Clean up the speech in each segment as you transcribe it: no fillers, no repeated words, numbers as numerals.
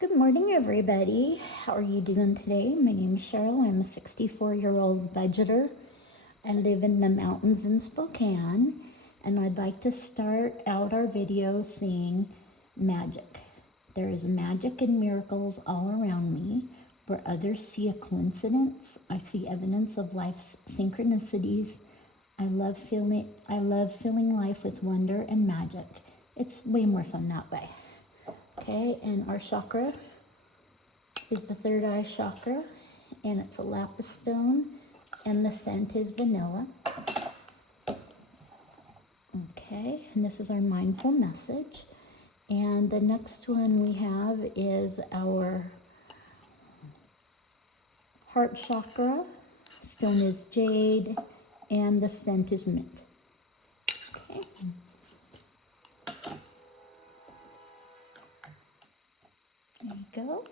Good morning, everybody. How are you doing today? My name is Cheryl. I'm a 64-year-old budgeter. I live in the mountains in Spokane, and I'd like to start out our video seeing magic. There is magic and miracles all around me. Where others see a coincidence, I see evidence of life's synchronicities. I love filling life with wonder and magic. It's way more fun that way. Okay, and our chakra is the third eye chakra, and it's a lapis stone, and the scent is vanilla. Okay, and this is our mindful message. And the next one we have is our heart chakra. Stone is jade, and the scent is mint. Okay. There you go.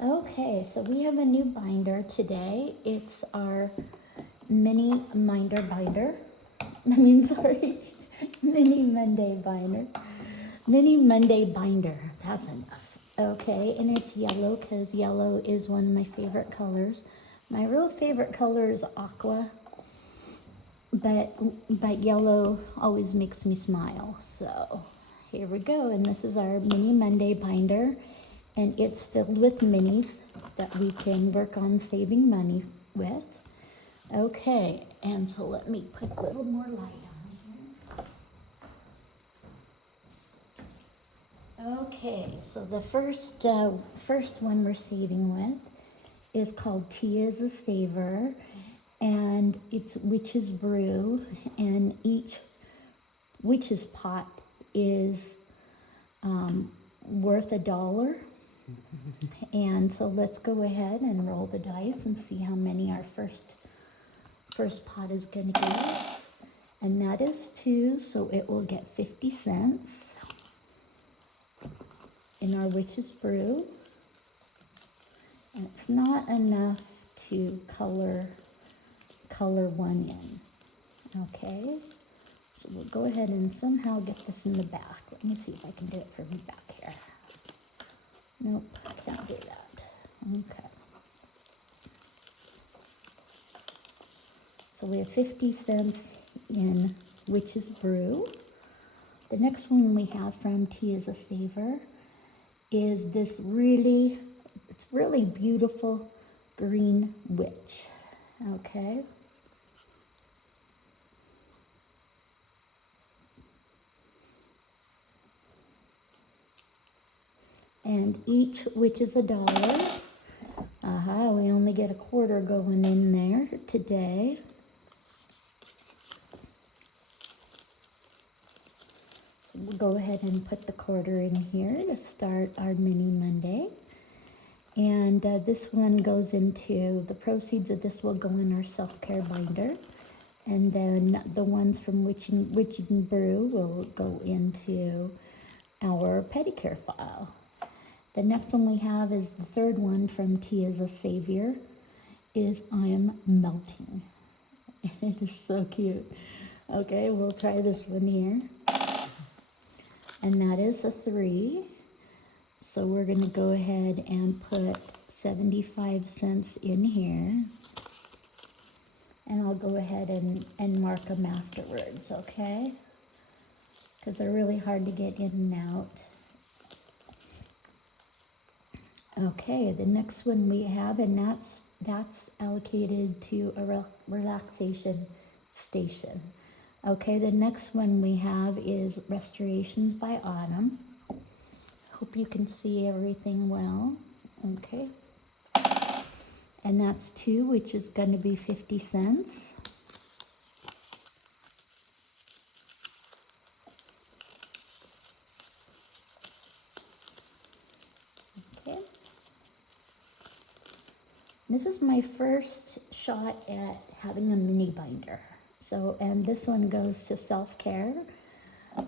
Okay, so we have a new binder today. It's our mini Minder binder. Mini Monday binder. Mini Monday binder, that's enough. Okay, and it's yellow because yellow is one of my favorite colors. My real favorite color is aqua, but yellow always makes me smile. So here we go, and this is our mini Monday binder, and it's filled with minis that we can work on saving money with. Okay, and so let me put a little more light on here. Okay, so the first one we're saving with is called Tea is a Saver, and it's witch's brew, and each witch's pot is worth $1. And so let's go ahead and roll the dice and see how many our first pot is going to get. And that is 2, so it will get 50 cents in our witch's brew. And it's not enough to color one in. Okay, so we'll go ahead and somehow get this in the back. Let me see if I can do it from the back here. Nope, can't do that. Okay. So we have 50 cents in Witch's Brew. The next one we have from Tea is a Saver is this really beautiful green witch. Okay. And each witch is $1. We only get a quarter going in there today. So we'll go ahead and put the quarter in here to start our mini Monday. And this one goes into, the proceeds of this will go in our self-care binder. And then the ones from Witch and Brew will go into our pedicure file. The next one we have is the third one from Tea is a Savior, is I'm Melting. It is so cute. Okay, we'll try this one here. And that is a 3. So we're gonna go ahead and put 75 cents in here. And I'll go ahead and mark them afterwards, okay? Because they're really hard to get in and out. Okay, the next one we have, and that's allocated to a relaxation station. Okay, the next one we have is Restorations by Autumn. Hope you can see everything well. Okay. And that's 2, which is going to be 50 cents. Okay. This is my first shot at having a mini binder. So, and this one goes to self-care.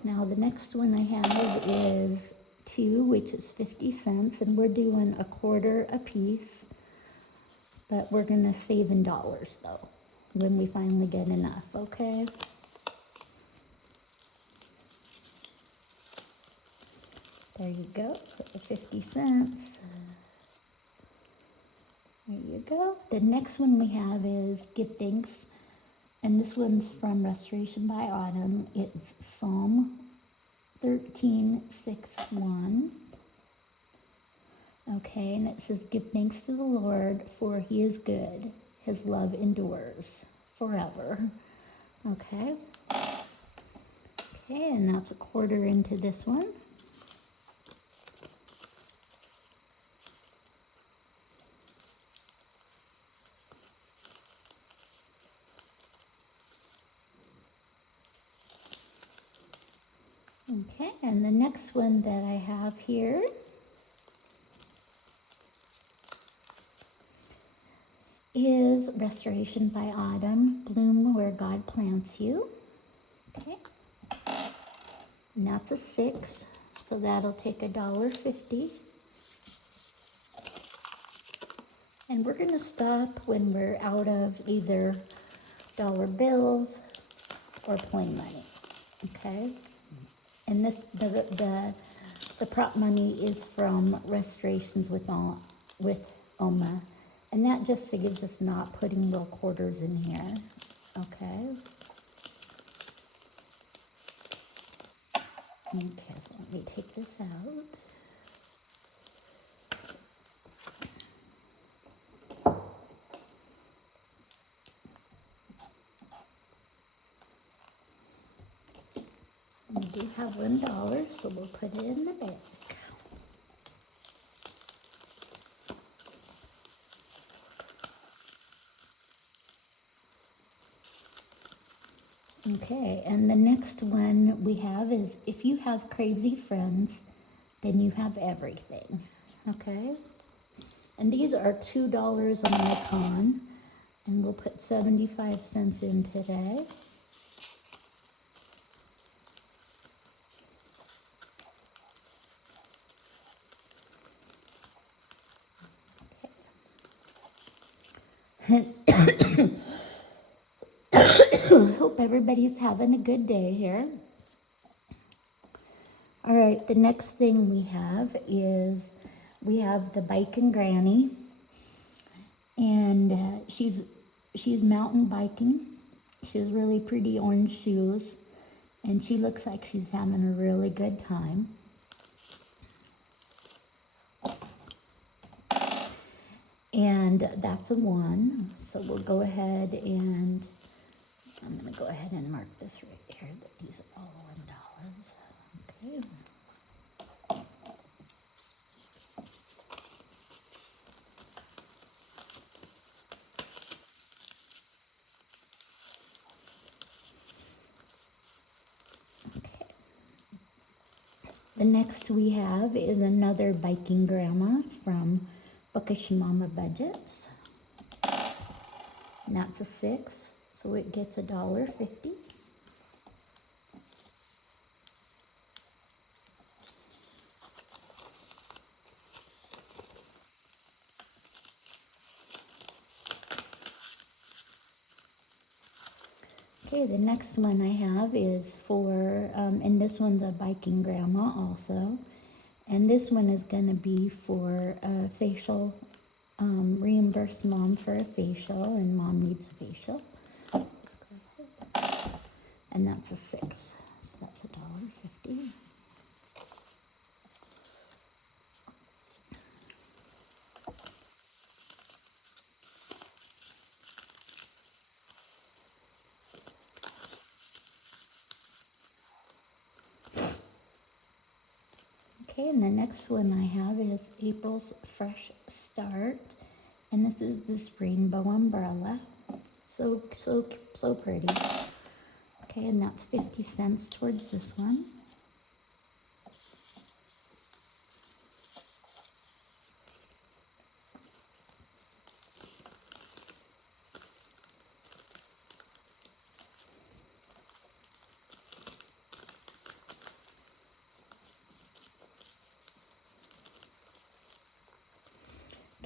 Now the next one I have is 2, which is 50 cents, and we're doing a quarter a piece, but we're gonna save in dollars though, when we finally get enough, okay? There you go, 50 cents. There you go. The next one we have is Give Thanks, and this one's from Restoration by Autumn. It's Psalm 13:6-1. Okay, and it says, Give thanks to the Lord, for he is good. His love endures forever. Okay. Okay, and that's a quarter into this one. Okay, and the next one that I have here is Restoration by Autumn, Bloom Where God Plants You. Okay, and that's a 6, so that'll take $1.50. And we're gonna stop when we're out of either dollar bills or plain money, okay? And this, the prop money is from Restorations with Oma. And that just gives us not putting real quarters in here, okay? Okay, so let me take this out. We do have $1, so we'll put it in the bag. Okay, and the next one we have is, if you have crazy friends, then you have everything, okay? And these are $2 on Icon, and we'll put 75 cents in today. Okay. I hope everybody's having a good day here. All right, the next thing we have is we have the Biking Granny, and she's mountain biking. She has really pretty orange shoes, and she looks like she's having a really good time. And that's a 1, so we'll go ahead and I'm going to go ahead and mark this right here that these are all $1. Okay. Okay. The next we have is another Biking Grandma from Bukashimama Budgets. And that's a 6, so it gets $1.50. Okay, the next one I have is for, and this one's a Biking Grandma also. And this one is going to be for a facial, reimburse mom for a facial, and mom needs a facial. And that's a 6, so that's $1.50. Okay, and the next one I have is April's Fresh Start, and this is this rainbow umbrella. So pretty. Okay, and that's 50 cents towards this one.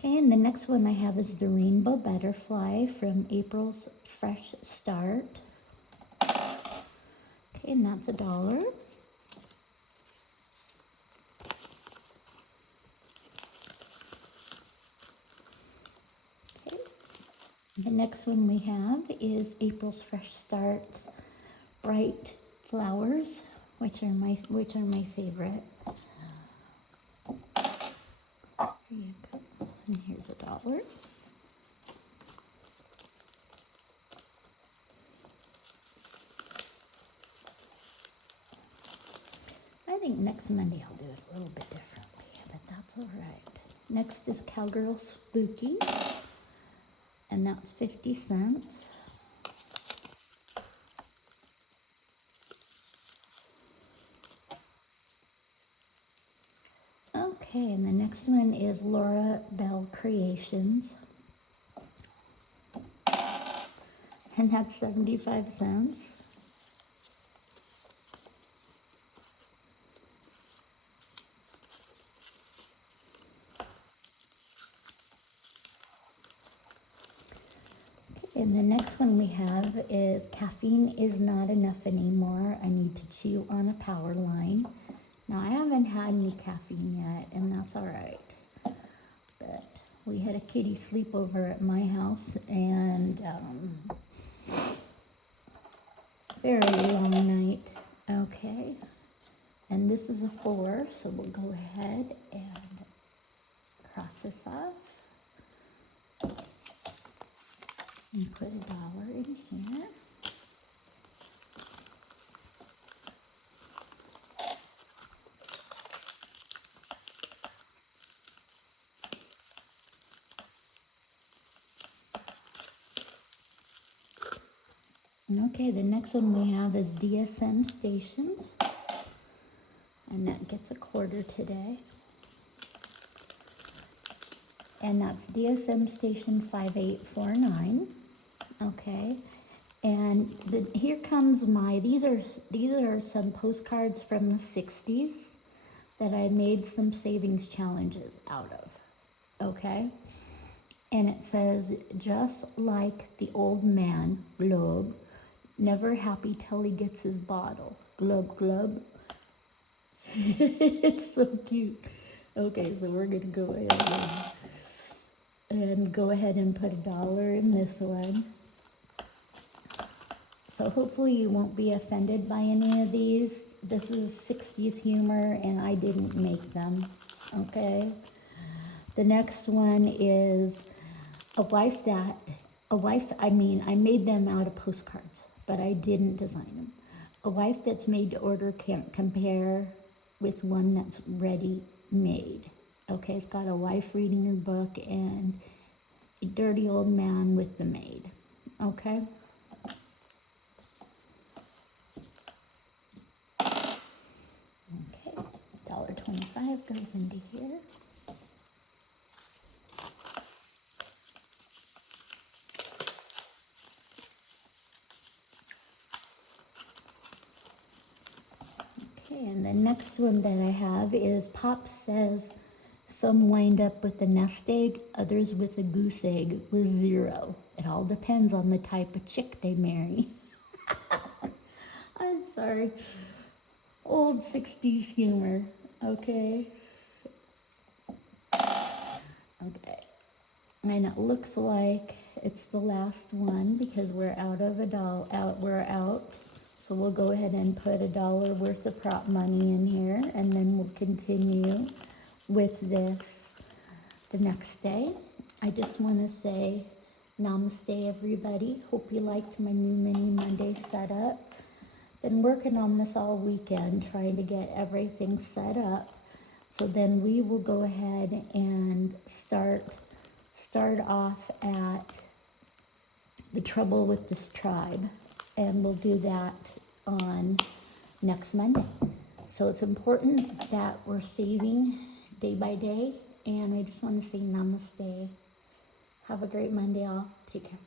Okay, and the next one I have is the Rainbow Butterfly from April's Fresh Start. Okay, and that's $1. The next one we have is April's Fresh Starts Bright Flowers, which are my favorite. Here you go. And here's $1. I think next Monday I'll do it a little bit differently, but that's all right. Next is Cowgirl Spooky, and that's 50 cents. Okay, and the next one is Laura Bell Creations, and that's 75 cents. And the next one we have is Caffeine Is Not Enough Anymore. I Need to Chew on a Power Line. Now, I haven't had any caffeine yet, and that's all right. But we had a kitty sleepover at my house, and very long night. Okay. And this is a 4, so we'll go ahead and cross this off. And put $1 in here. Okay, the next one we have is DSM Stations, and that gets $0.25 today. And that's DSM Station 5849. Okay, and here comes these are some postcards from the 60s that I made some savings challenges out of. Okay, and it says, just like the old man, Globe, never happy till he gets his bottle. Glub, glub. It's so cute. Okay, so we're gonna go ahead and put $1 in this one. So hopefully you won't be offended by any of these. This is 60s humor, and I didn't make them. Okay. The next one is I made them out of postcards, but I didn't design them. A wife that's made to order can't compare with one that's ready made. Okay, it's got a wife reading her book and a dirty old man with the maid. Okay. Okay, $1.25 goes into here. Okay, and the next one that I have is Pop says some wind up with a nest egg, others with a goose egg with 0. It all depends on the type of chick they marry. I'm sorry. Old 60s humor. Okay. Okay. And it looks like it's the last one because we're out of we're out. So we'll go ahead and put $1 worth of prop money in here, and then we'll continue with this the next day. I just want to say namaste, everybody. Hope you liked my new Mini Monday setup. Been working on this all weekend, trying to get everything set up. So then we will go ahead and start off at the trouble with this tribe, and we'll do that on next Monday. So it's important that we're saving day by day, and I just want to say namaste. Have a great Monday all. Take care.